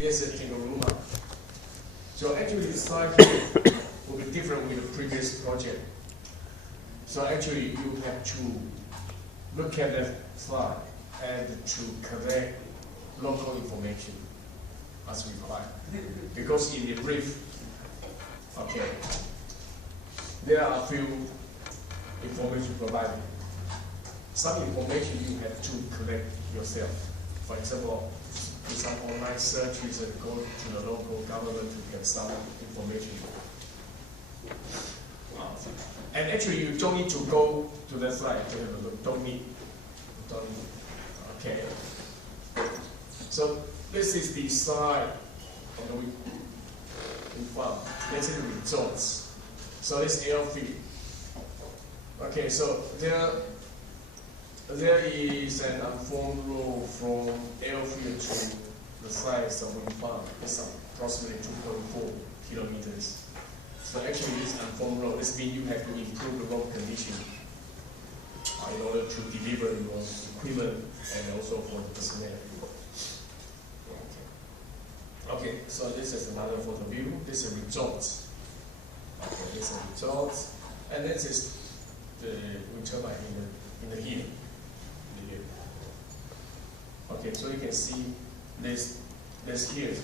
Yes, a Tingoruma. So actually the slide here will be different with the previous project. So actually you have to look at the slide and to collect local information as required. Because in the brief, okay, there are a few information provided. Some information you have to collect yourself. For example, do some online searches and go to the local government to get some information. And actually, you don't need to go to that slide to have a look. Don't need. Okay. So this is the slide on the in front. This is the results. So this LV. Okay. So there is an unformed road from airfield to the size of wind farm. It's approximately 2.4 kilometers. So actually this unformed road, this means you have to improve the road condition in order to deliver your equipment and also for the personnel. Okay, so this is another photo view. This is results. Okay, this is results. And this is the wind turbine in the here. Okay, so you can see this here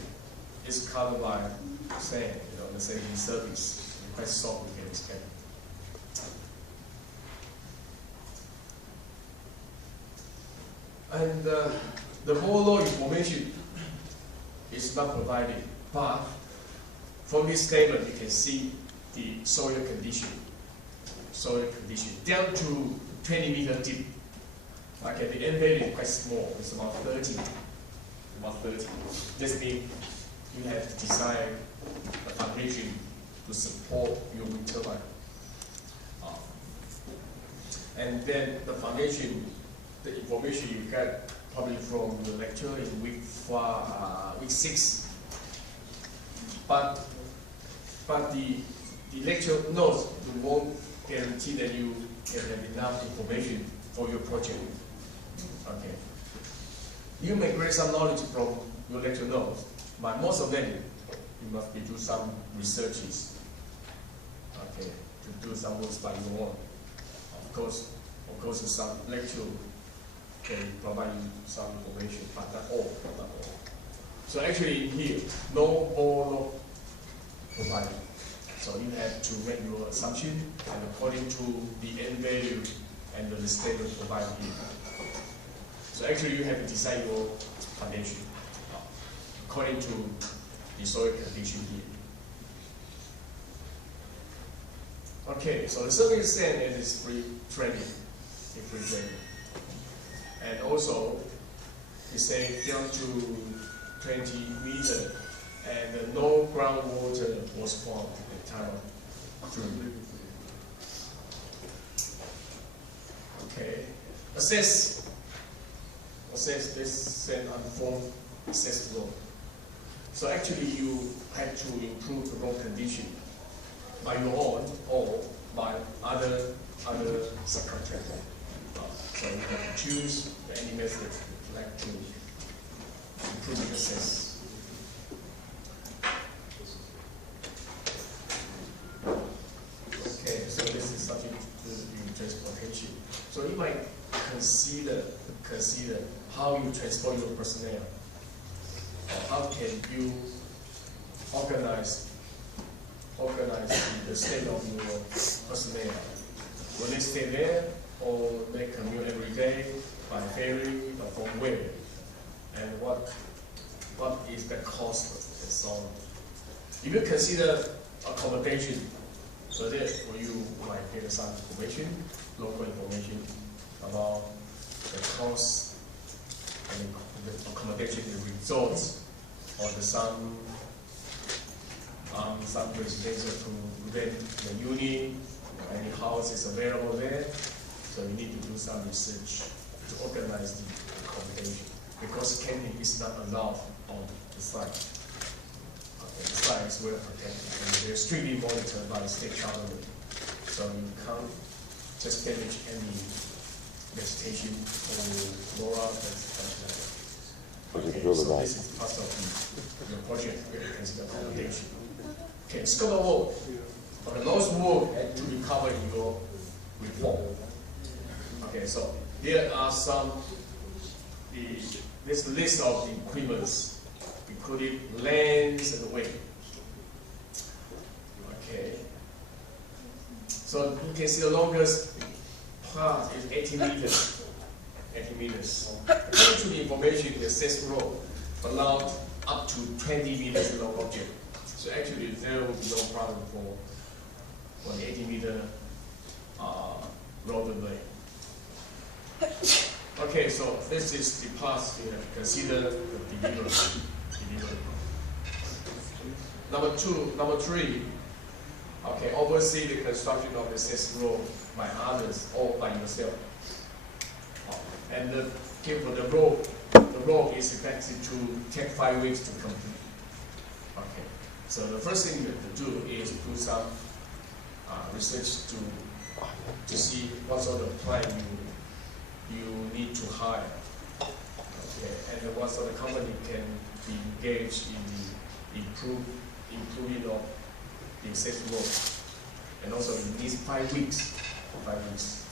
is covered by sand, the sand surface, quite soft, you can expect. And the more low information is not provided, but from this table you can see the soil condition down to 20 meter deep. Okay, the end value is quite small. It's about 30. This means you have to design a foundation to support your wind turbine. And then the foundation, the information you get probably from the lecture in week 6. But the lecture notes won't guarantee that you can have enough information for your project. Okay. You may grab some knowledge from your lecture notes, but most of them you must do some researches. Okay, to do some works by your own. Of course, some lecture can provide you some information, but not all. So actually here, no all provided. So you have to make your assumption and according to the end value and the statement provided here. So actually you have to design your foundation according to the soil condition here. Okay, so the surface sand is free training. And also we say down to 20 meters and no groundwater was formed at the time of drilling. Okay. Assess this sand unformed assessed road. So actually you have to improve the road condition by your own or by other subcontractors. So you have to choose any method you like to improve the assess. Okay, so this is subject to the transportation. So you might consider how you transport your personnel. How can you organize the state of your personnel? Will they stay there or they commute every day by ferry or from where? And what is the cost and so on? If you consider accommodation, so therefore you might get some information, local information about the cost and the accommodation, the resorts, or some residential to rent the unit, or any houses available there. So you need to do some research to organize the accommodation because camping is not allowed on the site. Okay, the site is well protected and they're strictly monitored by the state government. So you can't just damage any vegetation or flora, that's like that. Okay, so this is part of the project, we have to consider foundation. Okay, scope of work. Okay, those work had to be covered in your report. Okay, so here are some this list of the equipments, including length and weight. Okay. So you can see the longest part is 80 meters. 80 meters. According to the information, the access road allowed up to 20 meters long object. So actually, there will be no problem for the 80-meter roadway. Okay, so this is the path we have to consider the delivery. Number three. Okay, oversee the construction of the access road by others or by yourself. And for the road is expected to take 5 weeks to complete. Okay, so the first thing you have to do is do some research to see what sort of plan you need to hire. Okay, and what sort of company can be engaged in the improving of the access road. And also it needs 5 weeks. 5 weeks.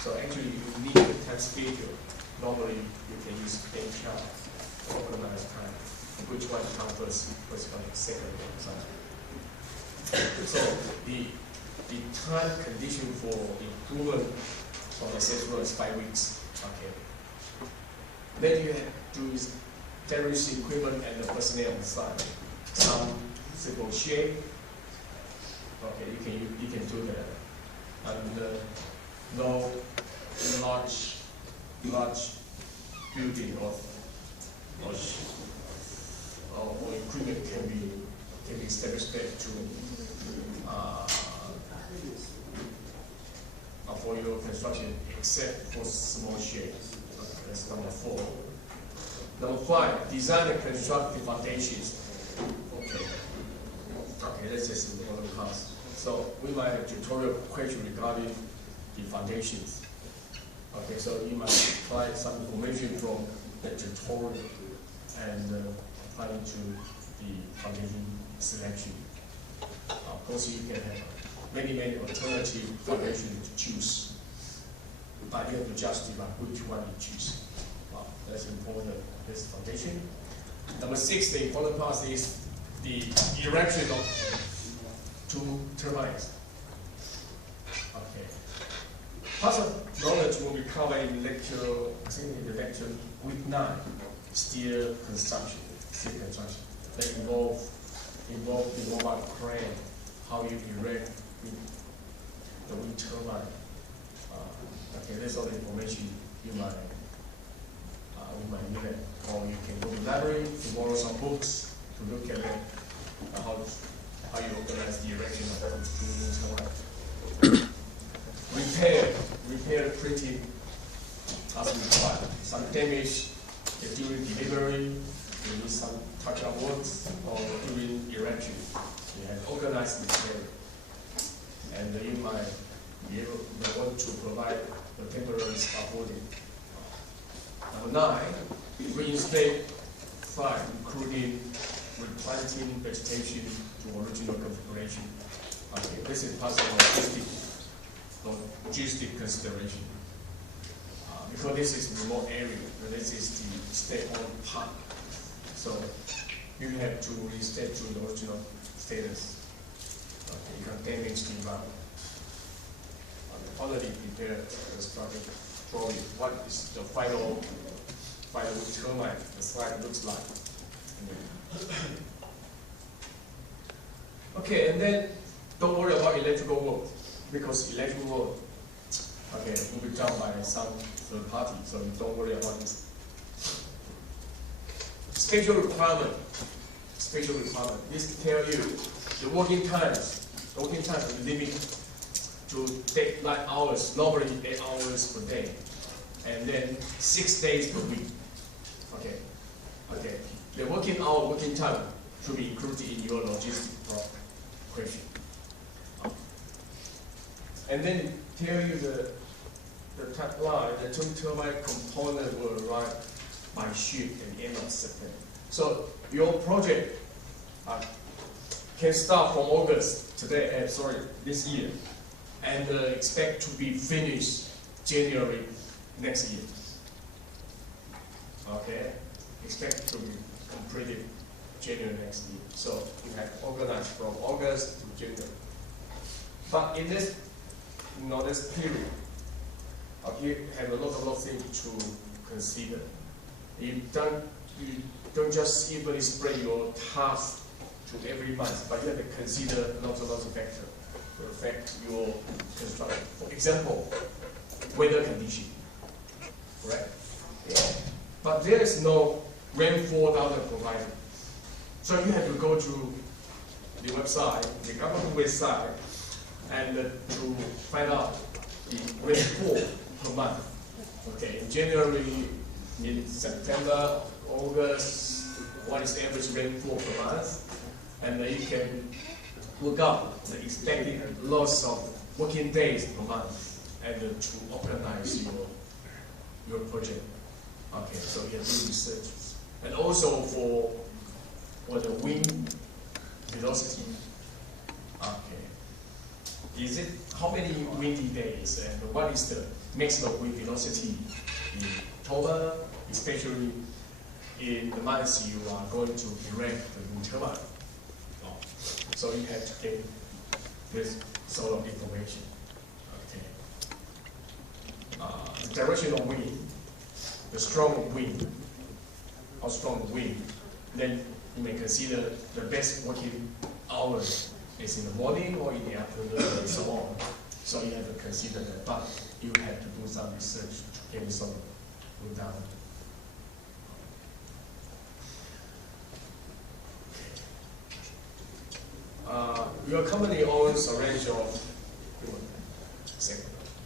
So actually you need a time schedule. Normally you can use Gantt chart to organize time. Which one comes first comes second, So the time condition for improvement of the access road is 5 weeks. Okay. Then you have to establish the equipment and the personnel on site. Some simple shape. Okay, you can do that. And no large building or equipment can be established there for your construction, except for small shapes. Okay, that's number 4. Number 5, design and construct the foundations. Okay, that's just important class. So we might have a tutorial question regarding the foundations. Okay, so you might apply some information from the tutorial and apply it to the foundation selection. Of course, you can have many alternative foundations to choose, but you have to justify which one you choose. That's important. This foundation. Number 6, the important part is the erection of 2 turbines. Okay. Parts of knowledge will be covered in lecture, I think in the lecture week 9, steel construction. They involve the mobile crane, how you erect the wind turbine. Okay, that's all the information you might need it. Or you can go to the library to borrow some books to look at it, how you organize the erection of the wind turbine. Repair printing as required. Some damage during delivery, you need some touch-up works, or during erection. You have organized repair. And you might be able to want to provide the temporary scaffolding. Number 9, reinstate site, including replanting vegetation to original configuration. Okay, this is part of logistic consideration. Because this is remote area, this is the state-owned park. So you have to restate to the original status. Okay, you can damage the environment. Already prepared the structure drawing. What is the final wind turbine? The slide looks like. Okay, and then don't worry about electrical work, because electrical work, okay, will be done by some third party, so don't worry about this. Special requirement. This tell you the working times limit to take 9 hours, normally 8 hours per day, and then 6 days per week. Okay. The working time should be included in your logistic question. And then tell you the timeline, the 2 turbine component will arrive by ship at the end of September. So your project can start from August today, this year, and expect to be finished January next year. Okay, expect to be completed January next year. So you have organized from August to January. But in this, this period, you have a lot of things to consider. You don't just evenly spread your task to every month, but you have to consider lots of factors to affect your construction. For example, weather condition, right? Yeah. But there is no rainfall data provided. So you have to go to the website, the government website, and to find out the rainfall per month. Okay, in January, in September, August, what is the average rainfall per month? And then you can work out the expected loss of working days per month and to organize your project. Okay, so you have to do research. And also for the wind velocity. Okay. Is it how many windy days and what is the maximum wind velocity in October, especially in the months you are going to erect the wind turbine? So you have to get this sort of information. Okay. The direction of wind, the strong wind, how strong the wind, then you may consider the best working hours is in the morning or in the afternoon and so on. So you have to consider that, but you have to do some research to get it sort of down. Your company owns a range of,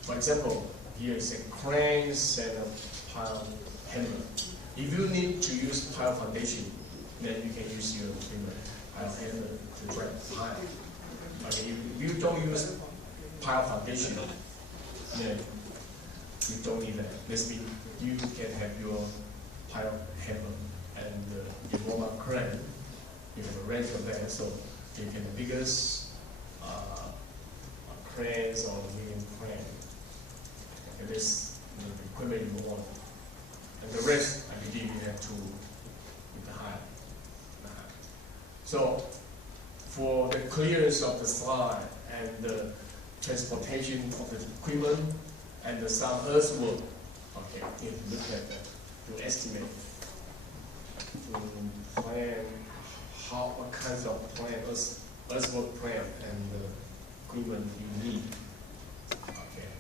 for example, here is cranes and a pile hammer. If you need to use pile foundation, then you can use your pile hammer to drag pile. But if you don't use pile foundation, then you don't need that. This means you can have your pile hammer and your mobile crane. You have a range of that, so you can the biggest cranes or medium crane. And this the equipment you want. And the rest, I believe, you have to with the high. So for the clearance of the slide and the transportation of the equipment and some earthwork, okay, you have to look at that to estimate, to plan what kinds of plan, earthwork plan and equipment you need, okay,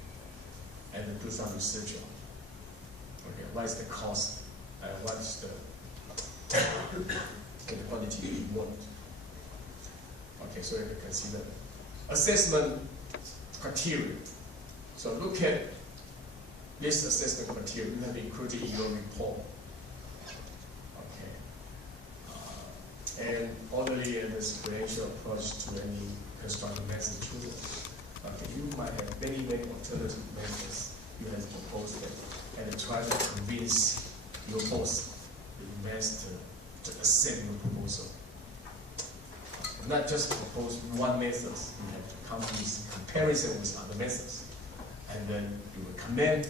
and do some research on. Okay, what is the cost and what is the quantity you want? Okay, so you can consider assessment criteria. So look at this assessment criteria. You have included in your report. And orderly and experiential approach to any construction method too. Okay, you might have many alternative methods you have proposed them, and try to convince your boss, the investor, to accept your proposal. Not just propose one method, you have to come with comparison with other methods, and then you will recommend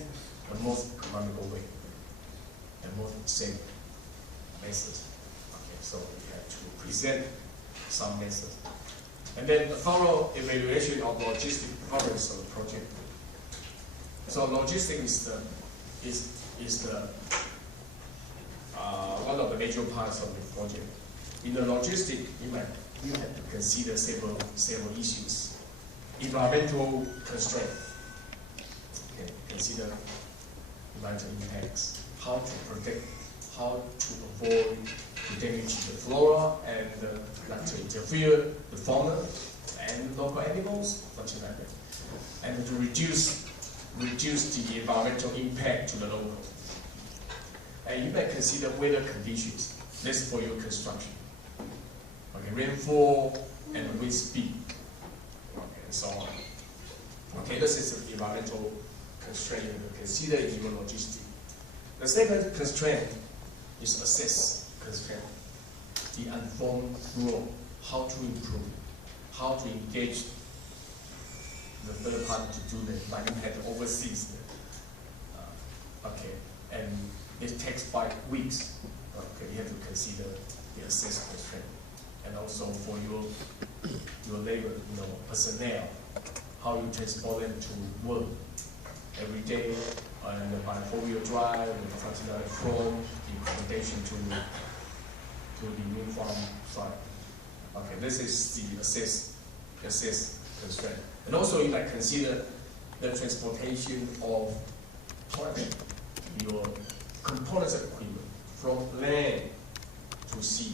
the most economical way, the most safe method. So you have to present some methods. And then a thorough evaluation of logistic performance of the project. So logistics is the one of the major parts of the project. In the logistic, you have to consider several issues. Environmental constraint. Okay, consider environmental impacts. How to protect, how to avoid to damage the flora and not to interfere the fauna and local animals, something like that, and to reduce the environmental impact to the locals. And you may consider weather conditions. This is for your construction. Okay, rainfall and wind speed, okay, and so on. Okay, this is the environmental constraint you consider in your logistics. The second constraint is access constraint. the informed role, how to improve, how to engage the third party to do the impact overseas. Okay, and it takes 5 weeks. Okay, you have to consider the access constraint, and also for your labor, personnel, how you transport them to work every day, and by 4-wheel drive, and something like from the accommodation to the wind farm site. Okay, this is the access constraint. And also you might consider the transportation of your components of equipment from land to sea,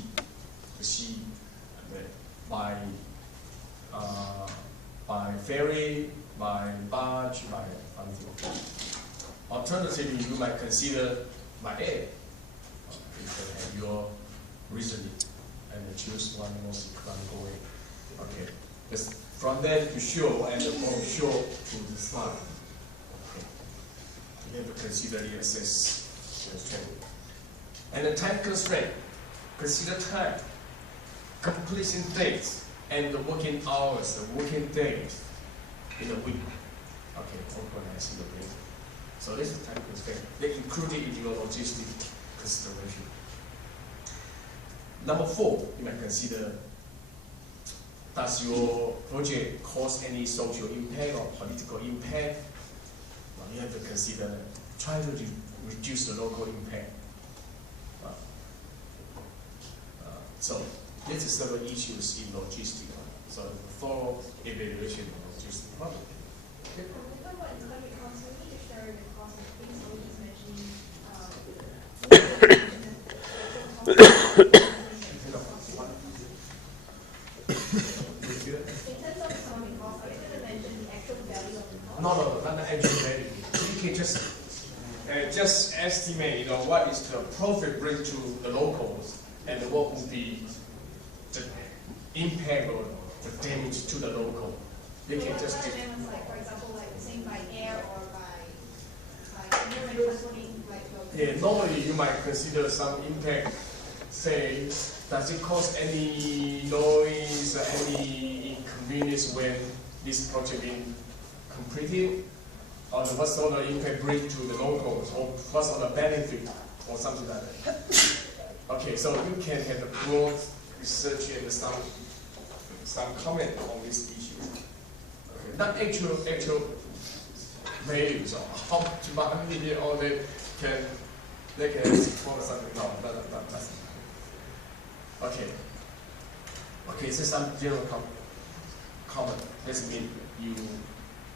by ferry, by barge, by something. Alternatively, you might consider by air. You can have your reasoning and choose one most economical way. Okay, just from there to shore and from shore to the slide. Okay, you have to consider the access constraint. And the time constraint, consider time, completion dates, and the working hours, the working days in a week. Okay, organizing the data. So this is time constraint. They included in your logistic consideration. Number 4, you might consider, does your project cause any social impact or political impact? Well, you have to consider try to reduce the local impact. So this is several issues in logistics. So thorough evaluation of logistics problem. Okay. No, not the actual value. You can just estimate, what is the profit bring to the locals, and what will be the impact or the damage to the local. You can just. Like, for example, like saying by air or by transporting, yeah, normally you might consider some impact. Say, does it cause any noise, any inconvenience when this project is completed? Or what sort of impact bring to the locals, or what sort of benefit, or something like that. Okay, so you can have a broad research and some comment on this issue. Okay, not actual values or how much money or they can support something. No, that's okay. Okay, so some general comment. This means you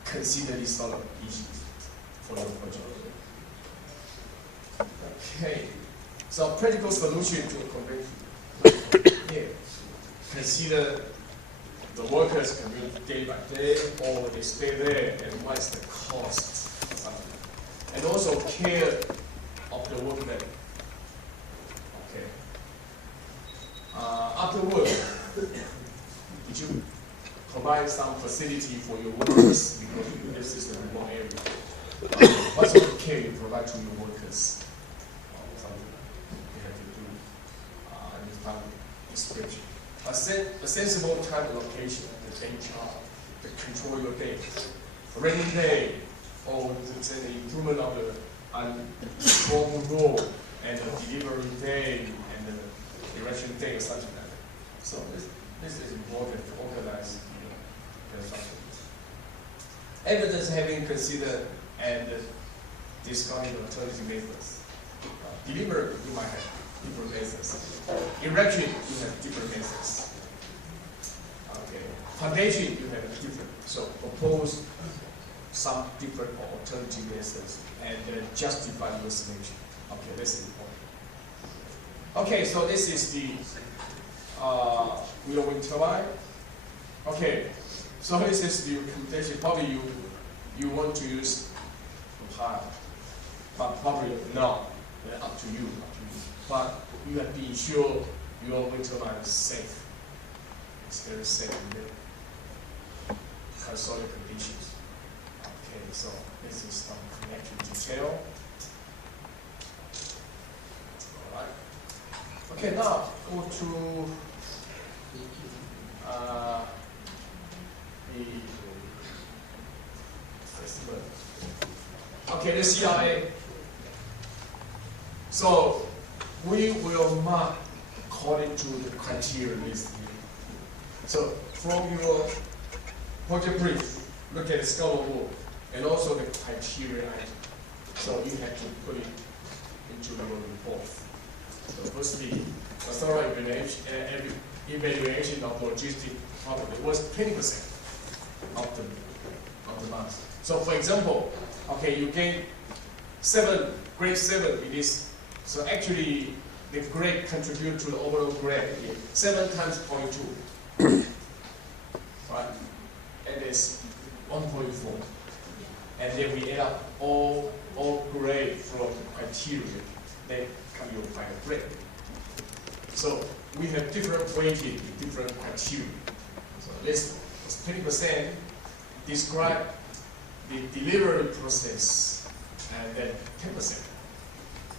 consider this sort of issues for your project. Okay, so practical solution to accommodation. Here, consider the workers commute day by day, or they stay there, and what is the cost or something. And also care of the workmen. Okay. Afterwards, did you provide some facility for your workers, because this is the remote area? What sort of care you provide to your workers? Something you have to do in this time description. A sensible time allocation, the HR, to control your day. A rainy day, or the improvement of the strong road, and the delivery day, and the erection day, or something like that. So this is important to organize the construction. Evidence having considered and discounting alternative methods. Delivery, you might have different methods. Erection, you have different methods. Okay. Foundation, you have different. So propose some different alternative methods and justify your selection. Okay, this is important. Okay, so this is the wheel wind turbine. Okay, so this is the recommendation. Probably you want to use the pipe, but probably not. Up to you. But you have to ensure your wind turbine is safe. It's very safe in the soil conditions. Okay, so this is some connection detail. All right. Okay, now go to the assessment. Okay, the CIA. So we will mark according to the criteria listed here. So from your project brief, look at the scope of work and also the criteria item. So you have to put it into your report. So firstly, a thorough evaluation of logistic property was 20% of the marks. So for example, okay, you gain grade 7 in this. So actually, the grade contribute to the overall grade here. 7 times 0.2, right? And it's 1.4. And then we add up all grade from the criteria, then come your final grade. So we have different weighting with different criteria. So this is 20%, describe the delivery process, and then 10%.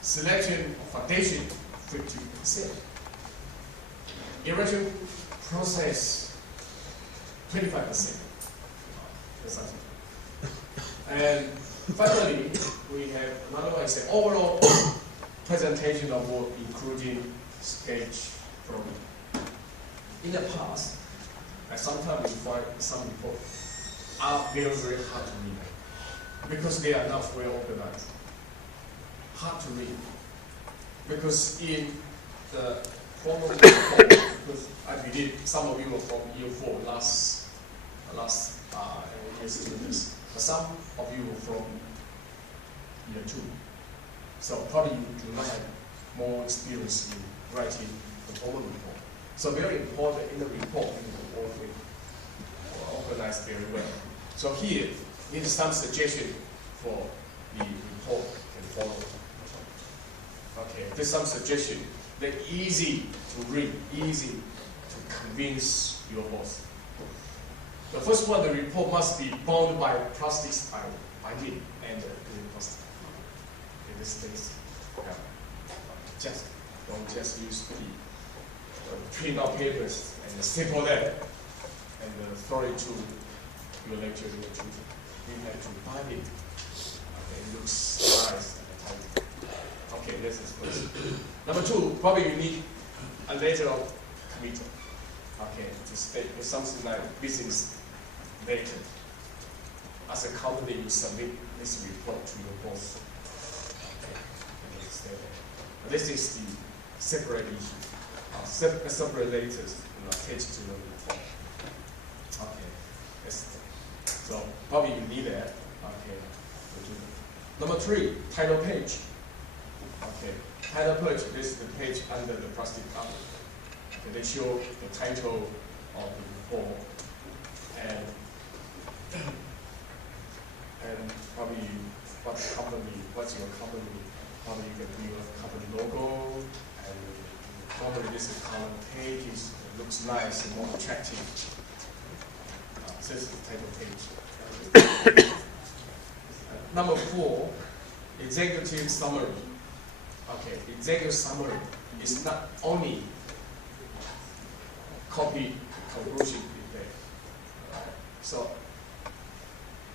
Selection of foundation, 50%. Erection process, 25%. And finally, we have another one, is overall presentation of work, including sketch drawing. In the past, sometimes we find some reports are very, very hard to read because they are not well organized. Hard to read because in the formal report, because I believe some of you are from year 4 last year's students, but some of you are from year 2. So probably you do not have more experience in writing the formal report. So very important in the report you will organize very well. So here is some suggestion for the report can follow. Okay, there's some suggestion. They're easy to read, easy to convince your boss. The first one, the report must be bound by plastic binding and green plastic. In this case, just don't just use the print out papers and staple them and throw it to your lecture to your tutor. You have to bind it. Okay, it looks nice and tight. Okay, this is first. Number 2, probably you need a letter of committal. Okay, to state something like business letter. As a company, you submit this report to your boss. Okay, this is the separate issue. Separate letters attached to the report. Okay, so probably you need that. Okay. Number 3, title page. Okay, title page, this is the page under the plastic cover. Okay, they show the title of the report and probably what's your company, probably you can do your company logo, and probably this is column page, it looks nice and more attractive. This is the title page. Number 4, executive summary. Okay, executive summary is not only copy conclusion prepare. So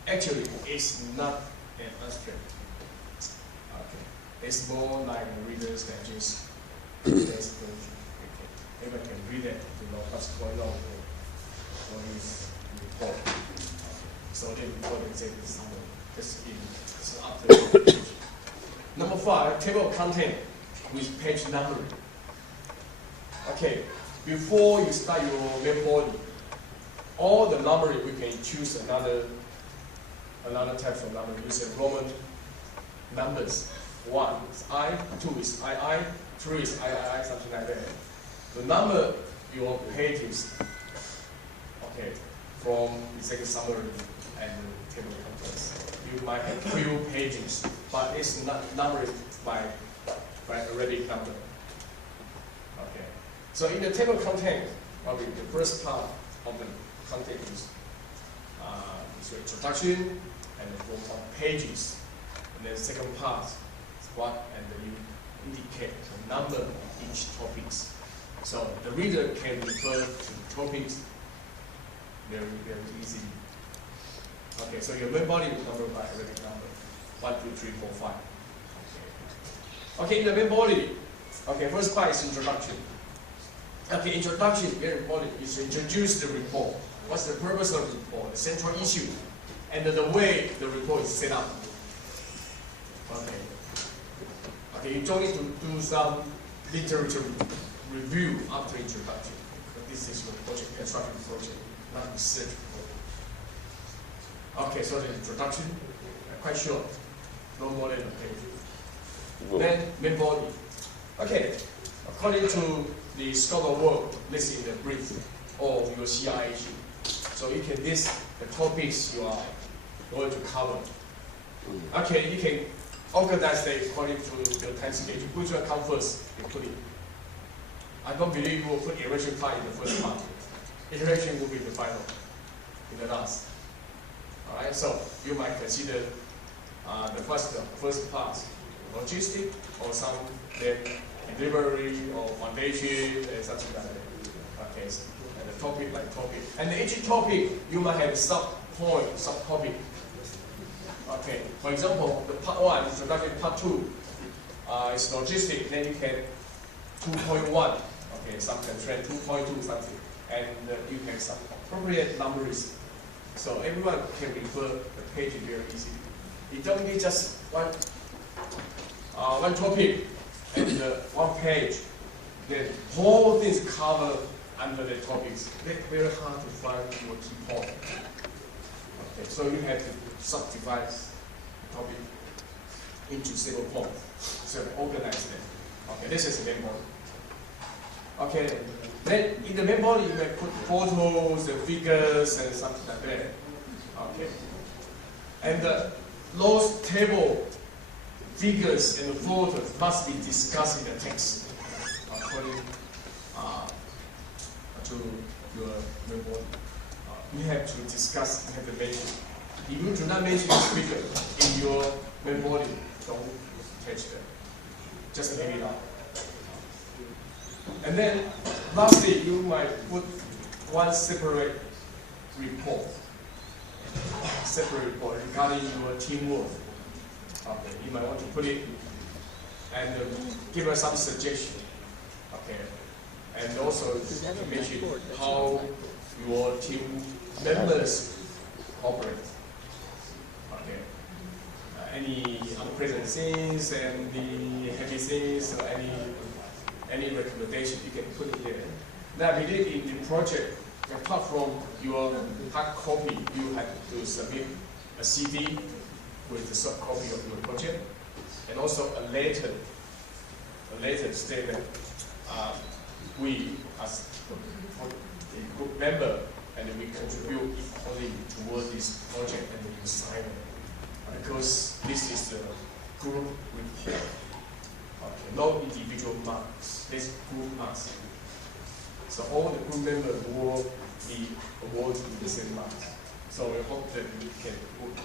actually, it's not an abstract. Okay, it's more like a reader's digest. Everyone can read it to know what's going on for his report. So they report executive summary. This is after the page. Number 5, table of content with page numbering. Okay, before you start your main body, all the numbering we can choose another type of number. Use Roman numbers. 1 is I, 2 is II, 3 is III, something like that. The number your pages, okay, from executive summary and table of contents. You might have few pages, but it's not numbered by already number. Okay. So in the table of content, probably the first part of the content is your introduction and the 4 pages. And then the second part is what, and then you indicate the number of each topics. So the reader can refer to topics very, very easily. Okay, so your main body will number by Arabic number. 1, 2, 3, 4, 5. Okay, in the main body, okay, first part is introduction. Okay, introduction, very important, is to introduce the report. What's the purpose of the report, the central issue, and the way the report is set up. Okay. Okay, you don't need to do some literature review after introduction. This is your project, construction project, not research project. Okay, so the introduction, quite short, no more than a page. Whoa. Then main body. Okay, according to the scope of work listed in the brief or your CRA sheet. So you can list the topics you are going to cover. Okay, you can organize them according to your time schedule. Which one comes first, you put it. I don't believe you will put iteration part in the first part. Iteration will be the final, in the last. Alright, so you might consider the first part, logistic or some delivery or foundation and something like that. Okay, so, and the topic like topic. And each topic you might have sub-point, subtopic. Okay, for example, the part 1 is introduction, part 2 is logistic, then you can 2.1, okay, some constraint, 2.2 something, and you have some appropriate numbers. So everyone can refer the page very easily. You don't need just one topic and one page. The whole thing is covered under the topics. It's very hard to find your key point. Okay, so you have to subdivide the topic into several points. So organize them. Okay, this is the main body. Okay, then in the main body you may put photos and figures and something like that. Okay, and those table figures and photos must be discussed in the text according to your main body. You have to discuss, you have to mention. If you do not mention this figure in your main body, don't touch them. Just leave it out. And then, lastly, you might put one separate report regarding your teamwork. Okay, you might want to put it and give us some suggestion. Okay, and also to mention how your team members cooperate. Okay, any unpleasant things and the happy things, or any recommendation you can put it here. Now, I believe in the project, apart from your hard copy, you have to submit a CD with the soft copy of your project, and also a letter statement. We, as a group member, and we contribute equally towards this project, and we sign it. Because this is a group report. Okay, no individual marks, this group marks. So all the group members will be awarded with the same marks. So we hope that we can work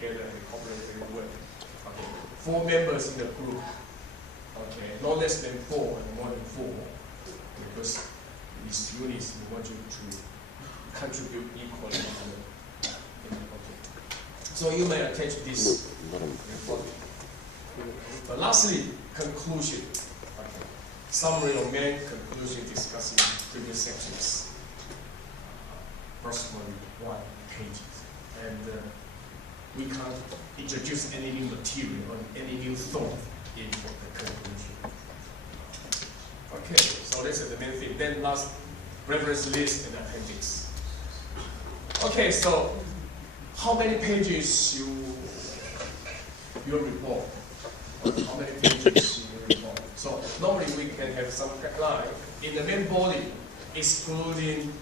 together and cooperate very well. Okay, 4 members in the group. Okay, no less than 4 and more than 4. Because these units we want you to contribute equally to the project. So you may attach this report. But lastly, conclusion. Okay. Summary or main conclusion discussing previous sections. Approximately 1 page. And we can't introduce any new material or any new thought in the conclusion. Okay, so this is the main thing. Then last, reference list and appendix. Okay, so how many pages your report? How many pages in your report? So normally we can have some line in the main body, excluding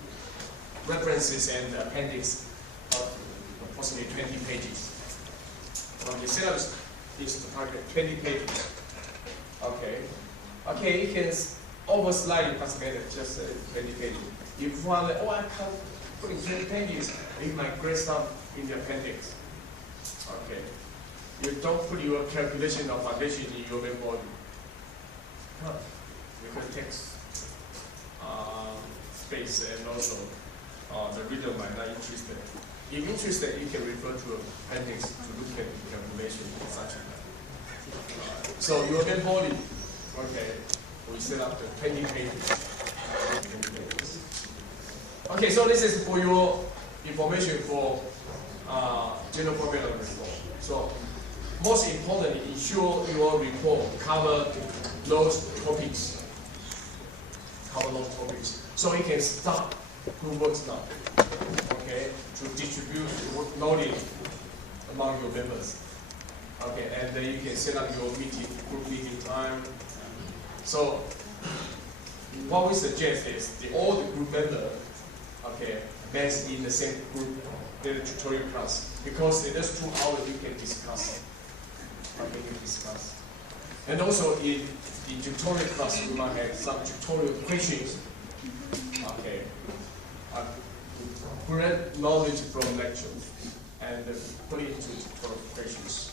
references and appendix, of approximately 20 pages. The syllabus is to target 20 pages. Okay. Okay, you can over-slide it, just 20 pages. If you find that, I can't put in 20 pages, you might grade some in the appendix. Okay. You don't put your calculation of foundation in your main body. can't, because it takes space, and also the reader might not interested. If interested, you can refer to appendix to look at the calculation and such like that. So your main body, okay, we set up the 20 pages. Okay, so this is for your information for general formula report. So most importantly, ensure your report cover those topics. So you can start good works now. Okay, to distribute knowledge among your members. Okay, and then you can set up your group meeting time. So what we suggest is all the group members, okay, best in the same group in the tutorial class, because in those 2 hours you can discuss. And also in the tutorial class, you might have some tutorial questions. Okay, grab knowledge from lectures and put it into tutorial questions.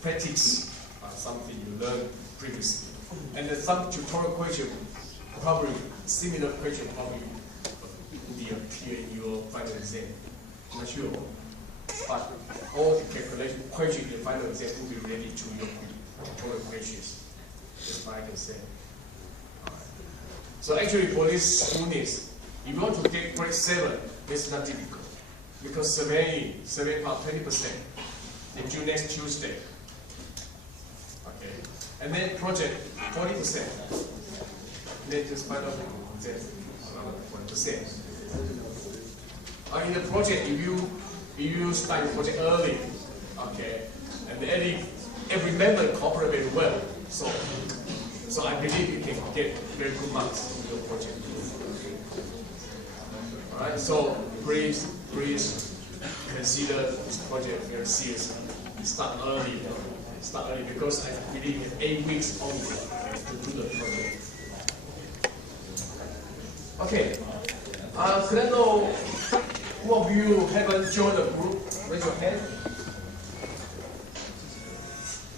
Practice something you learned previously. And then some tutorial question, probably similar question, probably will be appear in your final exam. I'm not sure, but all the calculation question in the final exam will be related to your tutorial questions. That's what I can say. So actually, for this unit, if you want to get grade 7, it's not difficult, because 7 part 20%. They due next Tuesday. Okay, and then project 40%. Then just final exam 1%. In the project, if you start the project early, okay, and every member cooperate very well, so I believe you can get very good marks in your project. All right, so please consider this project very seriously. Start early, because I believe you have 8 weeks only to do the project. Okay, could I know who of you haven't joined the group? Raise your hand.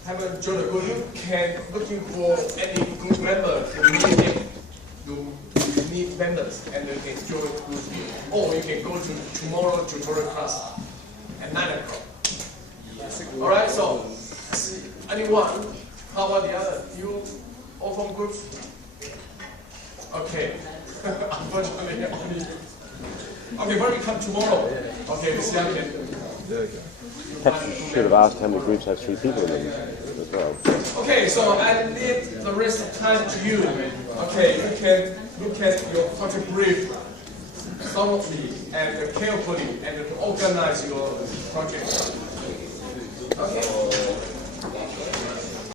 Haven't joined the group? You can looking for any group member you need members, and you can join the group here. Or you can go to tomorrow tutorial class at 9 o'clock. All right. So, anyone? How about the other? You all from groups? Okay. Unfortunately, okay, when we come tomorrow, okay, we see how we can. Should have asked how many groups have 3 people in them as well. Okay, so I leave the rest of time to you. Okay, you can look at your project brief thoroughly and carefully and to organize your project.